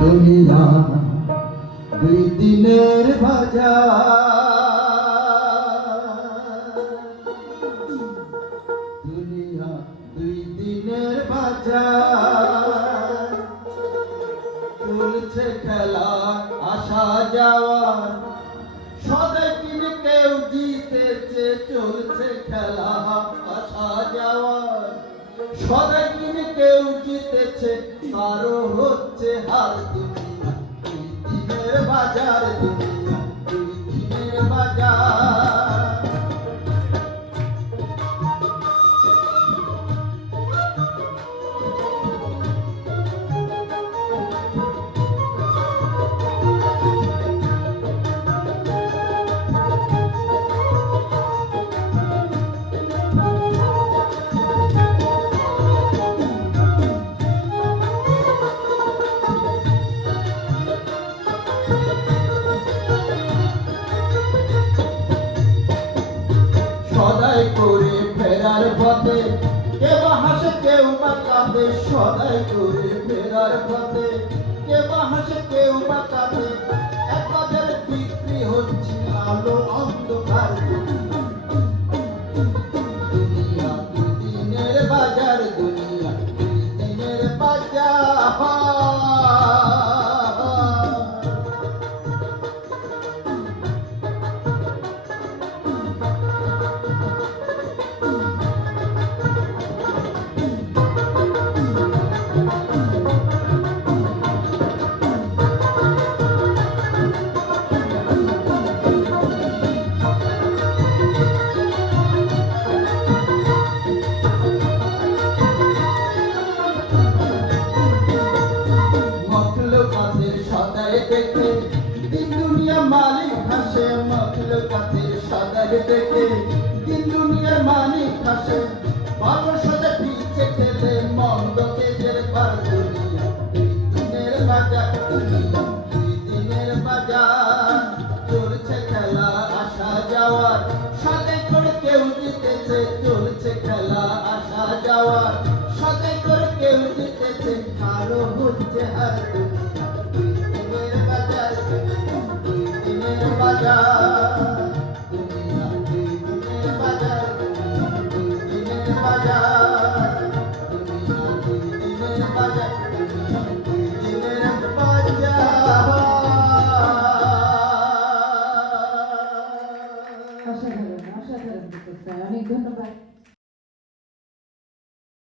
দুনিয়া দুই দিনের বাজার দুনিয়া দুই দিনের চলছে খেলা আসা যাওয়ার। সদাই কিনে কেউ জিতেছে, চলছে খেলা আসা যাওয়ার। সদাই কিনে কেউ জিতেছে কারও হচ্ছে হার তুমি বাজার দুনিয়া। ফেরার কে বা হাসে, কেউ বা কাঁদে, সদাই করে ফেরার পথে। কেউ হাসে, কেউ বা কাঁদে এক বাজারে বিক্রি হচ্ছে আলো, অন্ধকার দেখে, দিন দুনিয়া মালিক হাসে মখলুকাতের সদাই দেখে। দিন দুনিয়ার মালিক হাসে ভালো সদা পিছে খেলে মন্দ কেজের পার দুনিয়া। দিনের দুনিয়া। দিনের বাজার, চলছে খেলা, আসা যাওয়ার। সাথে করে কেউ জিতেছে, চলছে খেলা, আসা যাওয়ার। সাথে করে কেউ জিতেছে, কারও হচ্ছে হার দুনিয়া। অসাধারণ অসাধারণ অনেক ধন্যবাদ